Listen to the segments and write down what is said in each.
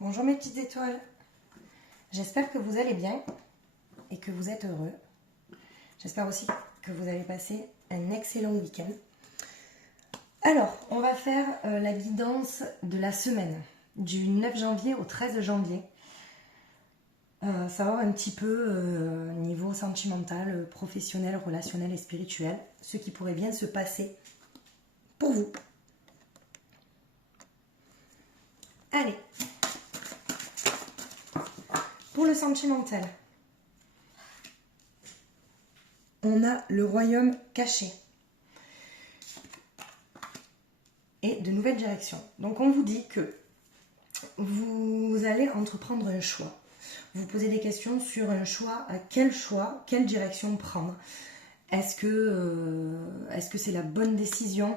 Bonjour mes petites étoiles, j'espère que vous allez bien et que vous êtes heureux. J'espère aussi que vous avez passé un excellent week-end. Alors, on va faire la guidance de la semaine du 9 janvier au 13 janvier. Savoir un petit peu niveau sentimental, professionnel, relationnel et spirituel, ce qui pourrait bien se passer pour vous. Allez, pour le sentimental, on a le royaume caché et de nouvelles directions. Donc on vous dit que vous allez entreprendre un choix. Vous posez des questions sur un choix, quelle direction prendre. Est-ce que c'est la bonne décision?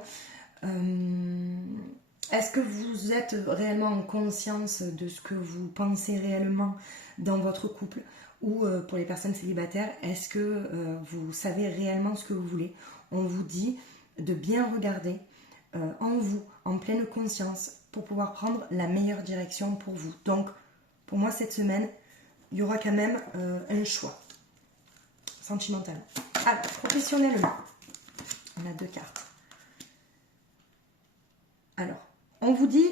Est-ce que vous êtes réellement en conscience de ce que vous pensez réellement dans votre couple? Ou pour les personnes célibataires, est-ce que vous savez réellement ce que vous voulez? On vous dit de bien regarder en vous, en pleine conscience, pour pouvoir prendre la meilleure direction pour vous. Donc, pour moi, cette semaine, il y aura quand même un choix sentimental. Alors, professionnellement, on a deux cartes. Alors, on vous dit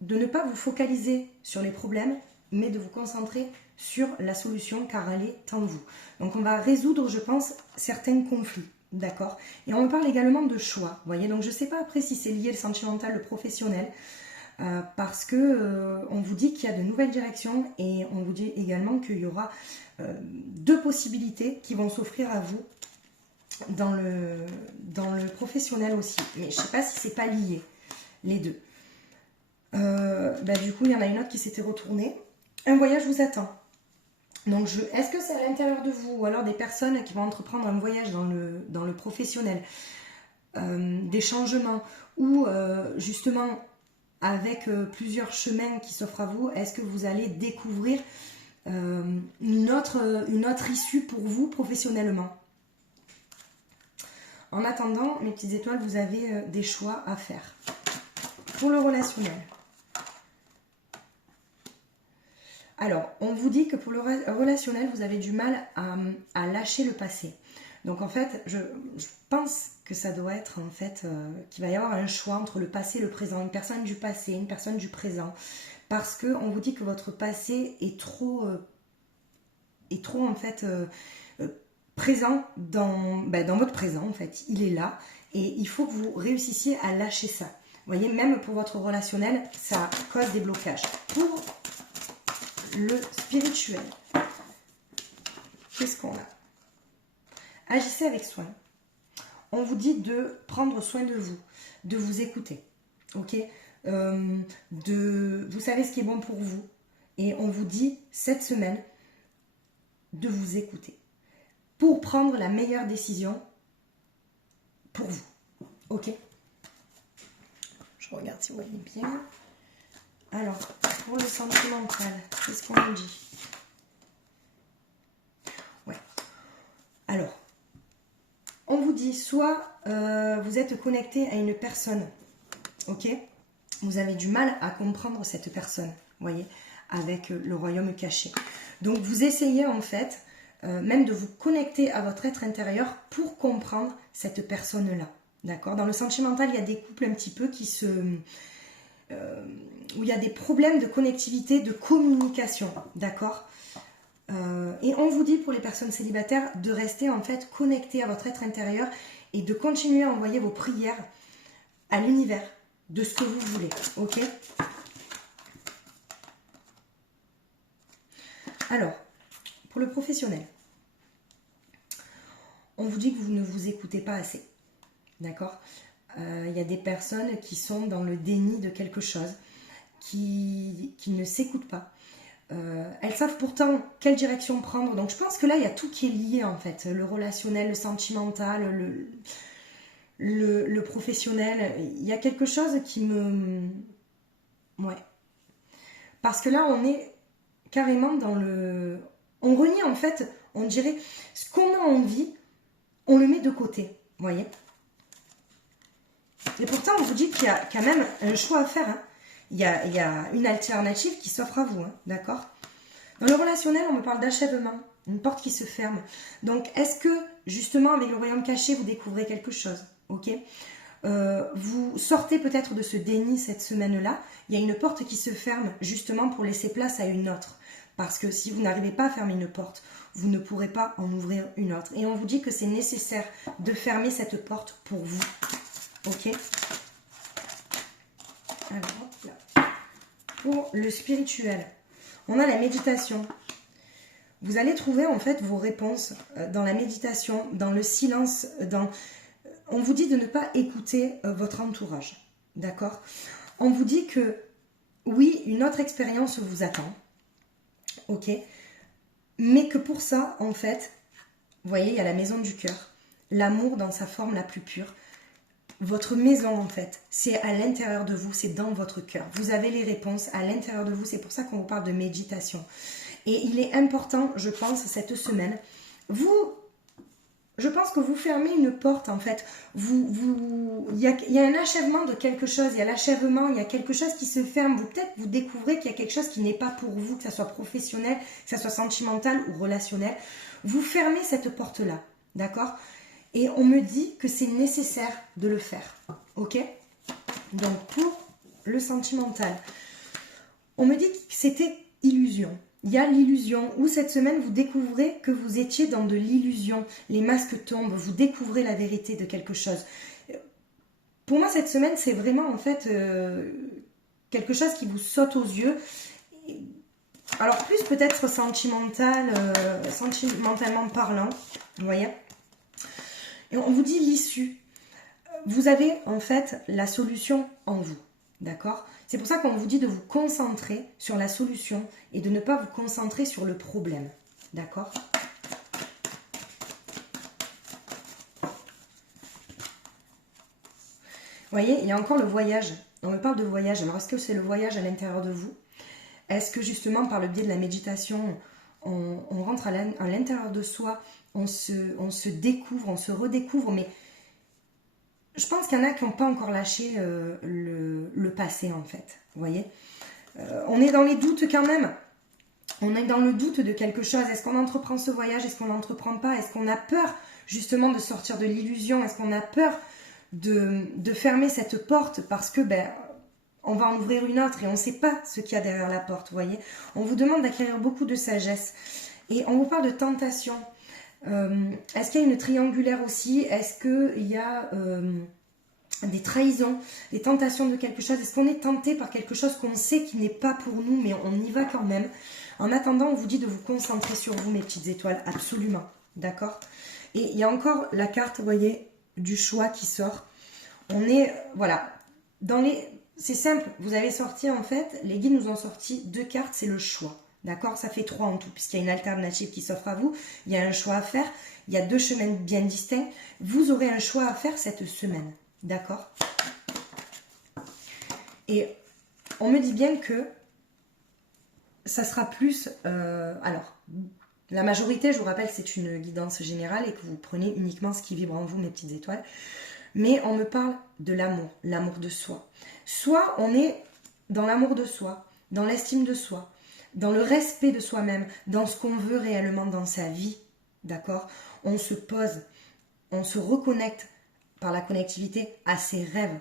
de ne pas vous focaliser sur les problèmes, mais de vous concentrer sur la solution, car elle est en vous. Donc, on va résoudre, je pense, certains conflits. D'accord. Et on parle également de choix. Vous voyez, donc je ne sais pas après si c'est lié le sentimental, le professionnel, parce que on vous dit qu'il y a de nouvelles directions et on vous dit également qu'il y aura deux possibilités qui vont s'offrir à vous dans le professionnel aussi. Mais je ne sais pas si c'est pas lié, les deux. Du coup, il y en a une autre qui s'était retournée. Un voyage vous attend. Donc, est-ce que c'est à l'intérieur de vous ou alors des personnes qui vont entreprendre un voyage dans le professionnel, des changements ou justement avec plusieurs chemins qui s'offrent à vous, est-ce que vous allez découvrir une autre issue pour vous professionnellement? En attendant, mes petites étoiles, vous avez des choix à faire. Pour le relationnel. Alors, on vous dit que pour le relationnel, vous avez du mal à lâcher le passé. Donc en fait, je pense que ça doit être en fait qu'il va y avoir un choix entre le passé et le présent, une personne du passé, une personne du présent, parce que on vous dit que votre passé est trop en fait présent dans votre présent en fait. Il est là et il faut que vous réussissiez à lâcher ça. Vous voyez, même pour votre relationnel, ça cause des blocages. Pour le spirituel, qu'est-ce qu'on a? Agissez avec soin. On vous dit de prendre soin de vous, de vous écouter, ok? Vous savez ce qui est bon pour vous. Et on vous dit cette semaine de vous écouter pour prendre la meilleure décision pour vous, ok? Je regarde si vous voyez bien. Alors, pour le sentimental, qu'est-ce qu'on nous dit? Ouais. Alors, on vous dit soit vous êtes connecté à une personne, ok? Vous avez du mal à comprendre cette personne, vous voyez, avec le royaume caché. Donc, vous essayez en fait même de vous connecter à votre être intérieur pour comprendre cette personne-là, d'accord? Dans le sentimental, il y a des couples un petit peu qui se... où il y a des problèmes de connectivité, de communication, d'accord? Et on vous dit pour les personnes célibataires de rester en fait connecté à votre être intérieur et de continuer à envoyer vos prières à l'univers de ce que vous voulez, ok? Alors, pour le professionnel, on vous dit que vous ne vous écoutez pas assez, d'accord? Il y a des personnes qui sont dans le déni de quelque chose, qui ne s'écoutent pas. Elles savent pourtant quelle direction prendre. Donc je pense que là, il y a tout qui est lié en fait. Le relationnel, le sentimental, le professionnel. Il y a quelque chose qui me... Ouais. Parce que là, on est carrément dans le... On renie en fait, on dirait, ce qu'on a envie, on le met de côté. Vous voyez? Et pourtant, on vous dit qu'il y a quand même un choix à faire. Hein. il y a une alternative qui s'offre à vous, hein, d'accord? Dans le relationnel, on me parle d'achèvement, une porte qui se ferme. Donc, est-ce que, justement, avec le royaume caché, vous découvrez quelque chose, ok? Vous sortez peut-être de ce déni cette semaine-là. Il y a une porte qui se ferme, justement, pour laisser place à une autre. Parce que si vous n'arrivez pas à fermer une porte, vous ne pourrez pas en ouvrir une autre. Et on vous dit que c'est nécessaire de fermer cette porte pour vous, ok? Alors, hop là. Pour le spirituel, on a la méditation. Vous allez trouver en fait vos réponses dans la méditation, dans le silence, on vous dit de ne pas écouter votre entourage, d'accord? On vous dit que oui, une autre expérience vous attend, ok? Mais que pour ça, en fait, vous voyez, il y a la maison du cœur, l'amour dans sa forme la plus pure. Votre maison, en fait, c'est à l'intérieur de vous, c'est dans votre cœur. Vous avez les réponses à l'intérieur de vous, c'est pour ça qu'on vous parle de méditation. Et il est important, je pense, cette semaine, je pense que vous fermez une porte, en fait. Il y a un achèvement de quelque chose, il y a l'achèvement, il y a quelque chose qui se ferme. Peut-être vous découvrez qu'il y a quelque chose qui n'est pas pour vous, que ça soit professionnel, que ça soit sentimental ou relationnel. Vous fermez cette porte-là, d'accord ? Et on me dit que c'est nécessaire de le faire, ok? Donc pour le sentimental, on me dit que c'était illusion. Il y a l'illusion, où cette semaine vous découvrez que vous étiez dans de l'illusion. Les masques tombent, vous découvrez la vérité de quelque chose. Pour moi, cette semaine, c'est vraiment en fait quelque chose qui vous saute aux yeux. Alors plus peut-être sentimentalement parlant, vous voyez. Et on vous dit l'issue. Vous avez en fait la solution en vous, d'accord? C'est pour ça qu'on vous dit de vous concentrer sur la solution et de ne pas vous concentrer sur le problème, d'accord? Vous voyez, il y a encore le voyage. On me parle de voyage. Alors, est-ce que c'est le voyage à l'intérieur de vous? Est-ce que justement, par le biais de la méditation, on rentre à l'intérieur de soi, on se découvre, on se redécouvre, mais je pense qu'il y en a qui n'ont pas encore lâché le passé, en fait. Vous voyez, on est dans les doutes quand même. On est dans le doute de quelque chose. Est-ce qu'on entreprend ce voyage? Est-ce qu'on n'entreprend pas? Est-ce qu'on a peur justement de sortir de l'illusion? Est-ce qu'on a peur de fermer cette porte parce que on va en ouvrir une autre et on ne sait pas ce qu'il y a derrière la porte, vous voyez? On vous demande d'acquérir beaucoup de sagesse. Et on vous parle de tentation. Est-ce qu'il y a une triangulaire aussi? Est-ce qu'il y a des trahisons, des tentations de quelque chose? Est-ce qu'on est tenté par quelque chose qu'on sait qui n'est pas pour nous, mais on y va quand même? En attendant, on vous dit de vous concentrer sur vous, mes petites étoiles, absolument, d'accord? Et il y a encore la carte, vous voyez, du choix qui sort. On est, voilà, c'est simple, vous avez sorti en fait, les guides nous ont sorti 2 cartes, c'est le choix. D'accord? Ça fait 3 en tout, puisqu'il y a une alternative qui s'offre à vous. Il y a un choix à faire. Il y a 2 chemins bien distincts. Vous aurez un choix à faire cette semaine. D'accord? Et on me dit bien que ça sera plus... alors, la majorité, je vous rappelle, c'est une guidance générale et que vous prenez uniquement ce qui vibre en vous, mes petites étoiles. Mais on me parle de l'amour de soi. Soit on est dans l'amour de soi, dans l'estime de soi, dans le respect de soi-même, dans ce qu'on veut réellement dans sa vie, d'accord? On se pose, on se reconnecte par la connectivité à ses rêves,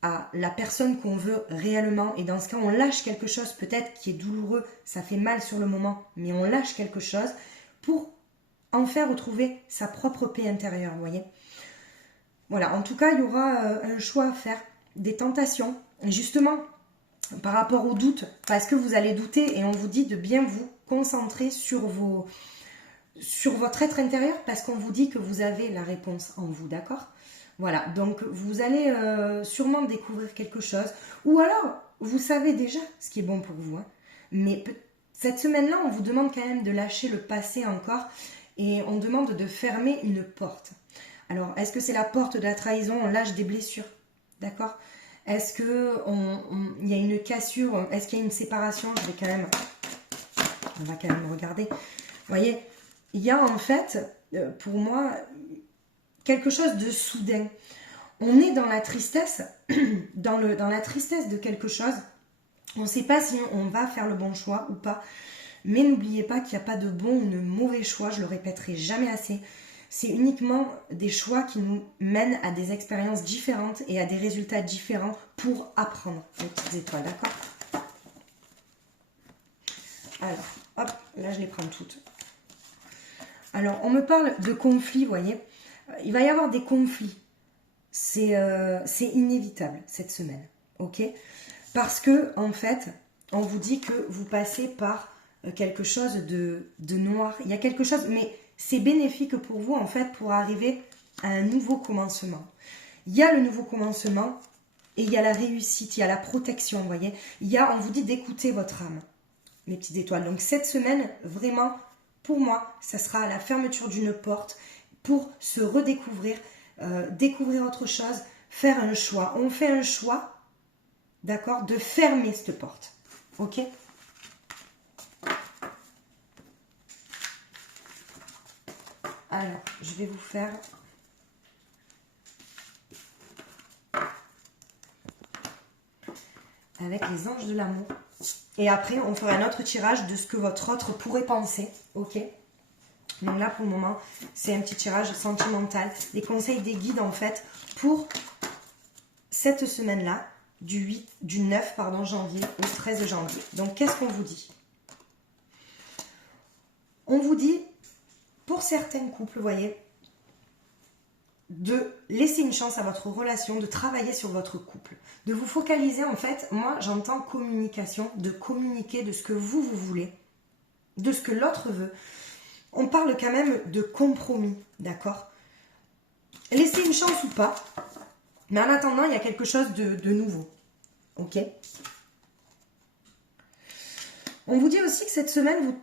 à la personne qu'on veut réellement. Et dans ce cas, on lâche quelque chose peut-être qui est douloureux, ça fait mal sur le moment, mais on lâche quelque chose pour en faire retrouver sa propre paix intérieure, vous voyez? Voilà, en tout cas, il y aura un choix à faire, des tentations, et justement... par rapport au doute, parce que vous allez douter et on vous dit de bien vous concentrer sur votre être intérieur parce qu'on vous dit que vous avez la réponse en vous, d'accord? Voilà, donc vous allez sûrement découvrir quelque chose ou alors vous savez déjà ce qui est bon pour vous, hein. Mais cette semaine-là, on vous demande quand même de lâcher le passé encore et on demande de fermer une porte. Alors, est-ce que c'est la porte de la trahison? On lâche des blessures, d'accord? Est-ce qu'il y a une cassure? Est-ce qu'il y a une séparation? On va quand même regarder. Vous voyez, il y a en fait, pour moi, quelque chose de soudain. On est dans la tristesse, dans la tristesse de quelque chose. On ne sait pas si on va faire le bon choix ou pas. Mais n'oubliez pas qu'il n'y a pas de bon ou de mauvais choix, je le répéterai jamais assez. C'est uniquement des choix qui nous mènent à des expériences différentes et à des résultats différents pour apprendre, les petites étoiles, d'accord? Alors, hop, là je les prends toutes. Alors, on me parle de conflits, vous voyez. Il va y avoir des conflits. C'est inévitable cette semaine, ok? Parce que, en fait, on vous dit que vous passez par quelque chose de noir. Il y a quelque chose, mais c'est bénéfique pour vous, en fait, pour arriver à un nouveau commencement. Il y a le nouveau commencement et il y a la réussite, il y a la protection, vous voyez. On vous dit d'écouter votre âme, mes petites étoiles. Donc, cette semaine, vraiment, pour moi, ça sera la fermeture d'une porte pour se redécouvrir, découvrir autre chose, faire un choix. On fait un choix, d'accord, de fermer cette porte. Ok? Alors, je vais vous faire avec les anges de l'amour. Et après, on fera un autre tirage de ce que votre autre pourrait penser. Ok? Donc là, pour le moment, c'est un petit tirage sentimental. Des conseils, des guides, en fait, pour cette semaine-là, du 9 janvier au 13 janvier. Donc, qu'est-ce qu'on vous dit? On vous dit, pour certains couples, vous voyez, de laisser une chance à votre relation, de travailler sur votre couple, de vous focaliser, en fait, moi j'entends communication, de communiquer de ce que vous voulez, de ce que l'autre veut. On parle quand même de compromis, d'accord? Laisser une chance ou pas, mais en attendant, il y a quelque chose de nouveau, ok? On vous dit aussi que cette semaine,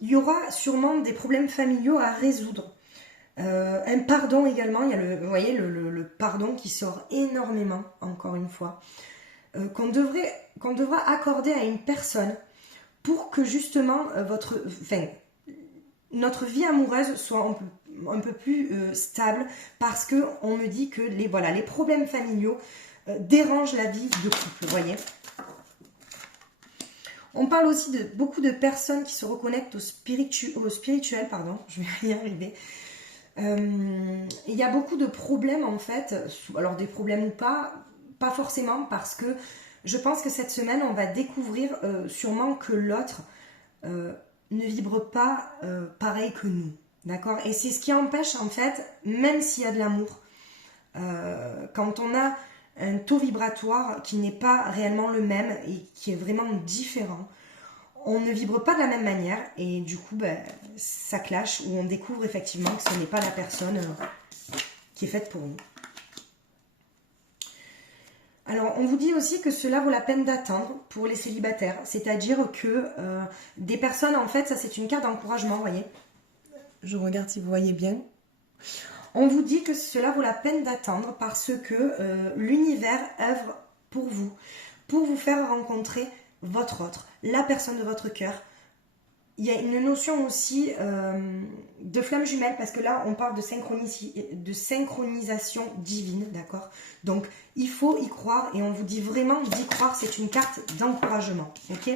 il y aura sûrement des problèmes familiaux à résoudre. Un pardon également, il y a vous voyez, le pardon qui sort énormément, encore une fois, qu'on devra accorder à une personne pour que justement notre vie amoureuse soit un peu plus stable, parce qu'on me dit que les problèmes familiaux dérangent la vie de couple, vous voyez. On parle aussi de beaucoup de personnes qui se reconnectent au spirituel, pardon, je vais y arriver. Il y a beaucoup de problèmes en fait, alors des problèmes ou pas forcément, parce que je pense que cette semaine on va découvrir sûrement que l'autre ne vibre pas pareil que nous, d'accord? Et c'est ce qui empêche en fait, même s'il y a de l'amour, quand on a un taux vibratoire qui n'est pas réellement le même et qui est vraiment différent, on ne vibre pas de la même manière et du coup ça clash, où on découvre effectivement que ce n'est pas la personne qui est faite pour nous. Alors on vous dit aussi que cela vaut la peine d'attendre pour les célibataires, c'est-à-dire que des personnes, en fait, ça c'est une carte d'encouragement, vous voyez, je regarde si vous voyez bien. On vous dit que cela vaut la peine d'attendre parce que l'univers œuvre pour vous faire rencontrer votre autre, la personne de votre cœur. Il y a une notion aussi de flamme jumelle, parce que là on parle de synchronisation divine, d'accord? Donc il faut y croire, et on vous dit vraiment d'y croire, c'est une carte d'encouragement, ok?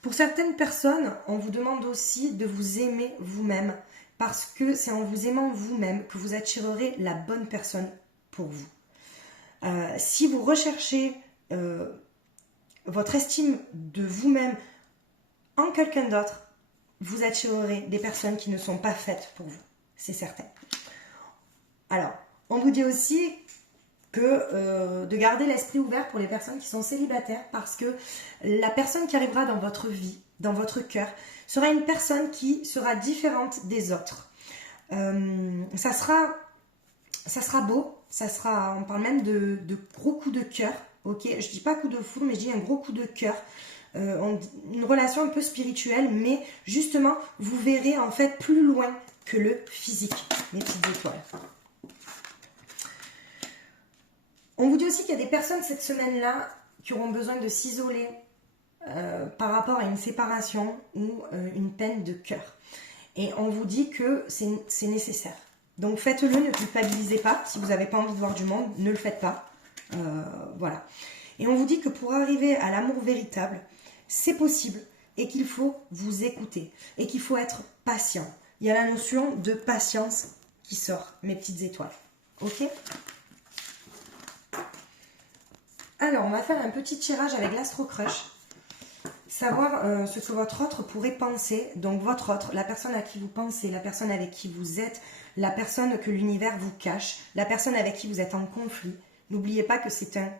Pour certaines personnes, on vous demande aussi de vous aimer vous-même, parce que c'est en vous aimant vous-même que vous attirerez la bonne personne pour vous. Si vous recherchez votre estime de vous-même en quelqu'un d'autre, vous attirerez des personnes qui ne sont pas faites pour vous, c'est certain. Alors, on vous dit aussi que de garder l'esprit ouvert pour les personnes qui sont célibataires, parce que la personne qui arrivera dans votre vie, dans votre cœur, sera une personne qui sera différente des autres. Ça sera beau, on parle même de gros coups de cœur, ok? Je dis pas coup de foudre, mais je dis un gros coup de cœur. Une relation un peu spirituelle, mais justement, vous verrez en fait plus loin que le physique, mes petites étoiles. On vous dit aussi qu'il y a des personnes cette semaine-là qui auront besoin de s'isoler par rapport à une séparation ou une peine de cœur. Et on vous dit que c'est nécessaire. Donc faites-le, ne culpabilisez pas. Si vous n'avez pas envie de voir du monde, ne le faites pas. Voilà. Et on vous dit que pour arriver à l'amour véritable, c'est possible et qu'il faut vous écouter et qu'il faut être patient. Il y a la notion de patience qui sort, mes petites étoiles. Ok? Alors, on va faire un petit tirage avec l'Astro Crush. Savoir ce que votre autre pourrait penser. Donc, votre autre, la personne à qui vous pensez, la personne avec qui vous êtes, la personne que l'univers vous cache, la personne avec qui vous êtes en conflit. N'oubliez pas que c'est un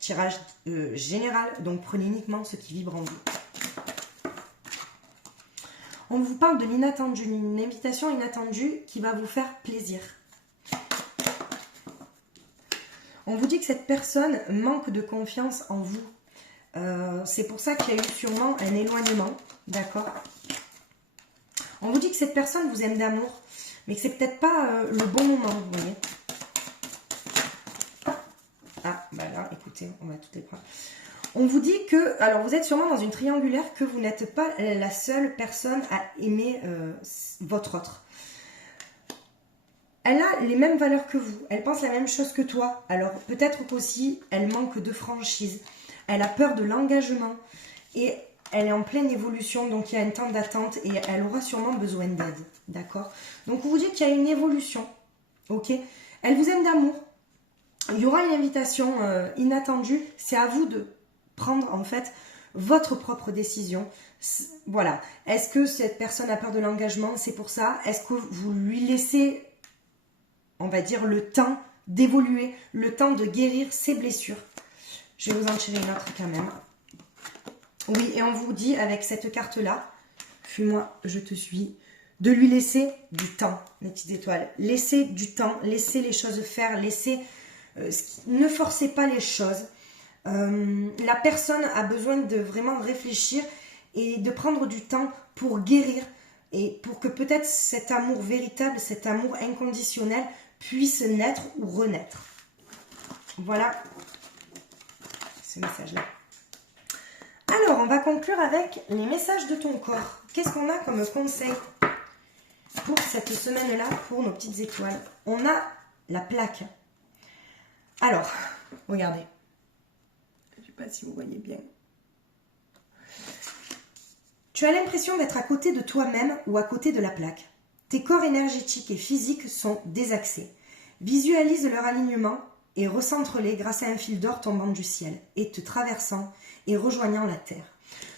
tirage général, donc prenez uniquement ce qui vibre en vous. On vous parle de l'inattendu, une invitation inattendue qui va vous faire plaisir. On vous dit que cette personne manque de confiance en vous. C'est pour ça qu'il y a eu sûrement un éloignement, d'accord? On vous dit que cette personne vous aime d'amour, mais que c'est peut-être pas le bon moment, vous voyez. Ah, bah là, écoutez, on va toutes les prendre. On vous dit que, alors vous êtes sûrement dans une triangulaire, que vous n'êtes pas la seule personne à aimer votre autre. Elle a les mêmes valeurs que vous, elle pense la même chose que toi, alors peut-être qu'aussi elle manque de franchise, elle a peur de l'engagement et elle est en pleine évolution, donc il y a un temps d'attente et elle aura sûrement besoin d'aide, d'accord? Donc on vous dit qu'il y a une évolution, ok? Elle vous aime d'amour, il y aura une invitation inattendue, c'est à vous de prendre en fait votre propre décision. Voilà, est-ce que cette personne a peur de l'engagement? C'est pour ça. Est-ce que vous lui laissez, on va dire, le temps d'évoluer, le temps de guérir ses blessures? Je vais vous en tirer une autre quand même. Oui, et on vous dit avec cette carte-là, fuis-moi, je te suis, de lui laisser du temps, mes petites étoiles. Laissez du temps, laissez les choses faire, laissez, ne forcez pas les choses. La personne a besoin de vraiment réfléchir et de prendre du temps pour guérir et pour que peut-être cet amour véritable, cet amour inconditionnel puisse naître ou renaître. Voilà ce message-là. Alors, on va conclure avec les messages de ton corps. Qu'est-ce qu'on a comme conseil pour cette semaine-là, pour nos petites étoiles? On a la plaque. Alors, regardez. Je ne sais pas si vous voyez bien. Tu as l'impression d'être à côté de toi-même ou à côté de la plaque. Tes corps énergétiques et physiques sont désaxés. Visualise leur alignement et recentre-les grâce à un fil d'or tombant du ciel et te traversant et rejoignant la terre.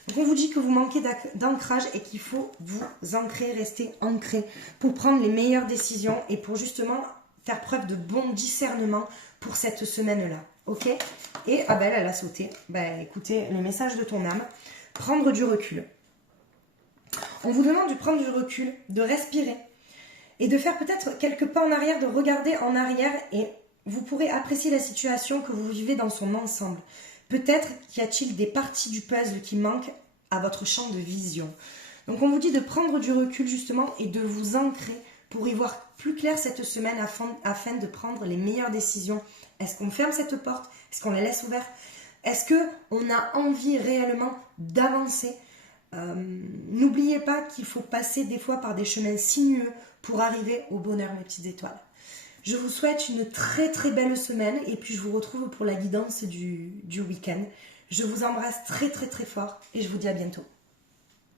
Donc on vous dit que vous manquez d'ancrage et qu'il faut vous ancrer, rester ancré pour prendre les meilleures décisions et pour justement faire preuve de bon discernement pour cette semaine-là. Ok? Et ah ben elle a sauté. Ben écoutez, les messages de ton âme. Prendre du recul. On vous demande de prendre du recul, de respirer et de faire peut-être quelques pas en arrière, de regarder en arrière et vous pourrez apprécier la situation que vous vivez dans son ensemble. Peut-être qu'y a-t-il des parties du puzzle qui manquent à votre champ de vision. Donc on vous dit de prendre du recul justement et de vous ancrer pour y voir plus clair cette semaine afin de prendre les meilleures décisions. Est-ce qu'on ferme cette porte? Est-ce qu'on la laisse ouverte? Est-ce qu'on a envie réellement d'avancer? N'oubliez pas qu'il faut passer des fois par des chemins sinueux pour arriver au bonheur, mes petites étoiles. Je vous souhaite une très très belle semaine et puis je vous retrouve pour la guidance du week-end. Je vous embrasse très très très fort et je vous dis à bientôt.